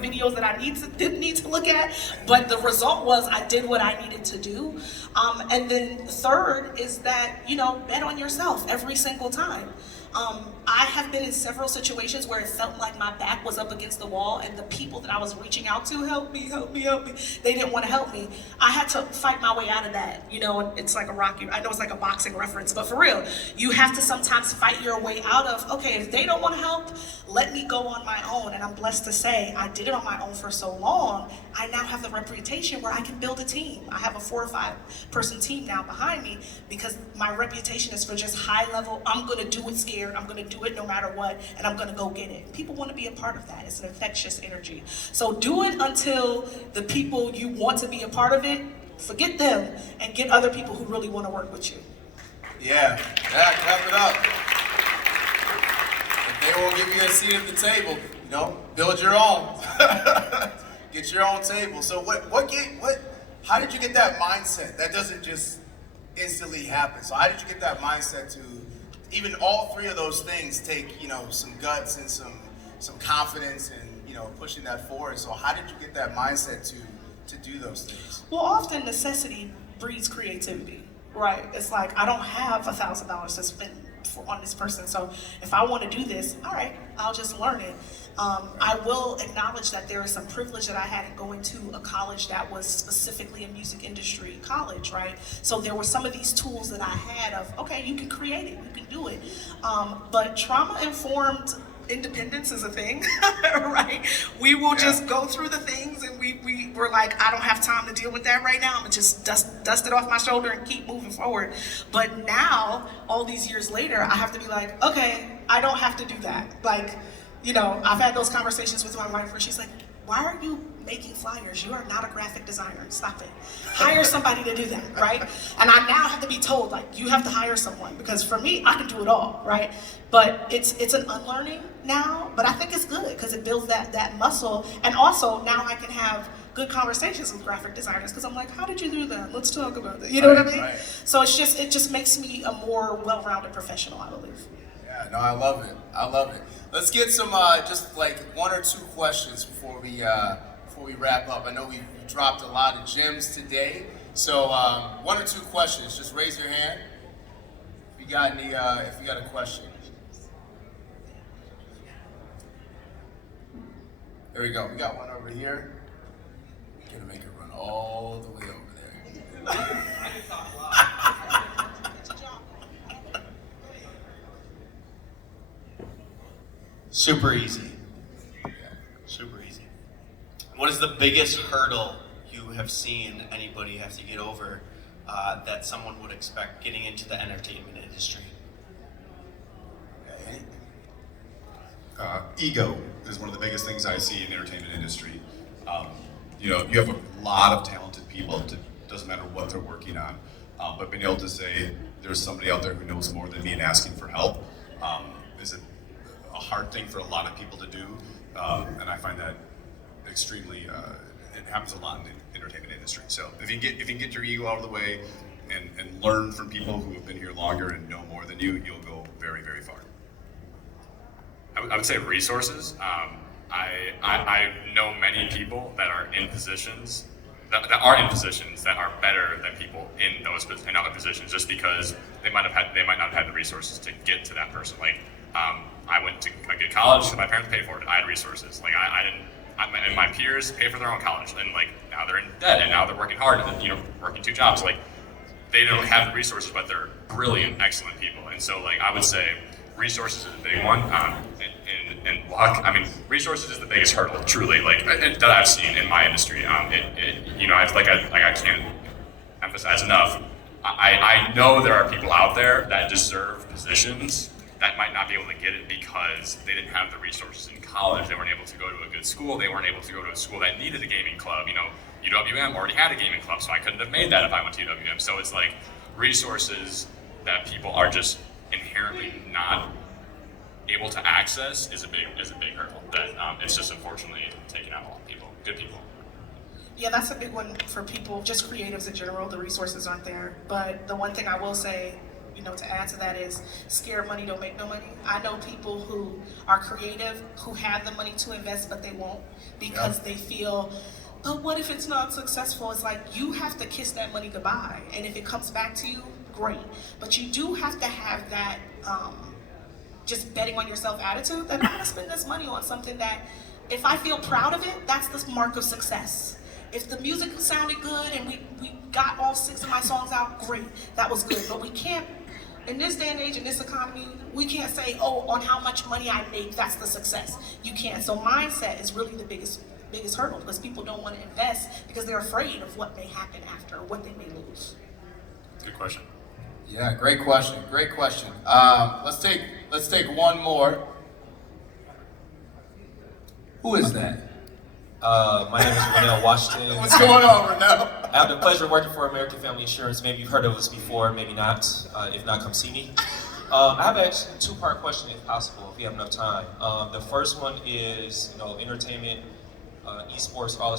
videos that I didn't need to look at, but the result was I did what I needed to do. And then third is that, bet on yourself every single time. I have been in several situations where it felt like my back was up against the wall and the people that I was reaching out to, help me, help me, help me, they didn't want to help me. I had to fight my way out of that. It's like I know it's like a boxing reference, but for real, you have to sometimes fight your way out of, okay, if they don't want to help, let me go on my own. And I'm blessed to say I did it on my own for so long. I now have the reputation where I can build a team. I have a 4 or 5 person team now behind me because my reputation is for just high level, I'm gonna do it scared, I'm gonna do it no matter what, and I'm gonna go get it. People wanna be a part of that. It's an infectious energy. So do it until the people you want to be a part of it, forget them, and get other people who really wanna work with you. Yeah, clap it up. If they won't give you a seat at the table, build your own. Get your own table. So how did you get that mindset? That doesn't just instantly happen. So how did you get that mindset to even all 3 of those things take, some guts and some confidence and, pushing that forward. So how did you get that mindset to do those things? Well, often necessity breeds creativity, right? It's like, I don't have $1,000 to spend on this person. So if I want to do this, all right, I'll just learn it. I will acknowledge that there is some privilege that I had in going to a college that was specifically a music industry college, right? So there were some of these tools that I had of, okay, you can create it, you can do it. But trauma-informed independence is a thing, right? We will just go through the things and we were like, I don't have time to deal with that right now. I'm gonna just dust it off my shoulder and keep moving forward. But now, all these years later, I have to be like, okay, I don't have to do that. Like, I've had those conversations with my wife where she's like, why are you making flyers? You are not a graphic designer. Stop it. Hire somebody to do that, right? And I now have to be told, like, you have to hire someone, because for me, I can do it all, right? But it's an unlearning now, but I think it's good because it builds that muscle. And also now I can have good conversations with graphic designers because I'm like, how did you do that? Let's talk about that. You know what I mean? Right. So it just makes me a more well-rounded professional, I believe. Yeah, no, I love it. Let's get some just like 1 or 2 questions before we wrap up. I know we dropped a lot of gems today, so 1 or 2 questions. Just raise your hand if you got a question. There we go. We got one over here. Gonna make it run all the way over there. Super easy. Super easy. What is the biggest hurdle you have seen anybody have to get over that someone would expect getting into the entertainment industry? Ego is one of the biggest things I see in the entertainment industry. You have a lot of talented people. It doesn't matter what they're working on, but being able to say there's somebody out there who knows more than me and asking for help is a hard thing for a lot of people to do, and I find that extremely. It happens a lot in the entertainment industry. So if you can get your ego out of the way and learn from people who have been here longer and know more than you, you'll go very, very far. I would say resources. I know many people that are in positions that are better than people in other positions, just because they might not have had the resources to get to that person. Like I went to a good college, my parents paid for it. I had resources. Like I didn't. And my peers pay for their own college, and like now they're in debt, and now they're working hard, and working 2 jobs. Like they don't have the resources, but they're brilliant, excellent people. And so like I would say resources is a big one, and luck. I mean, resources is the biggest hurdle, truly. Like that I've seen in my industry. I can't emphasize enough. I know there are people out there that deserve positions that might not be able to get it because they didn't have the resources in college. They weren't able to go to a good school. They weren't able to go to a school that needed a gaming club. UWM already had a gaming club, so I couldn't have made that if I went to UWM. So it's like resources that people are just inherently not able to access is a big hurdle. That it's just unfortunately taking out a lot of people, good people. Yeah, that's a big one for people, just creatives in general. The resources aren't there. But the one thing I will say, to add to that is scared money don't make no money. I know people who are creative, who have the money to invest, but they won't because they feel, but what if it's not successful? It's like, you have to kiss that money goodbye. And if it comes back to you, great. But you do have to have that just betting on yourself attitude that I'm gonna spend this money on something that, if I feel proud of it, that's the mark of success. If the music sounded good and we got all 6 of my songs out, great, that was good. But we can't, in this day and age, in this economy, we can't say, oh, on how much money I make, that's the success. You can't. So mindset is really the biggest hurdle, because people don't want to invest because they're afraid of what may happen after, or what they may lose. Good question. Yeah, great question. Great question. Let's take one more. Who is that? My name is Renell Washington. What's going on, Renell? I have the pleasure of working for American Family Insurance. Maybe you've heard of us before, maybe not. If not, come see me. I have actually a 2-part question, if possible, if you have enough time. The first one is, entertainment, esports, all this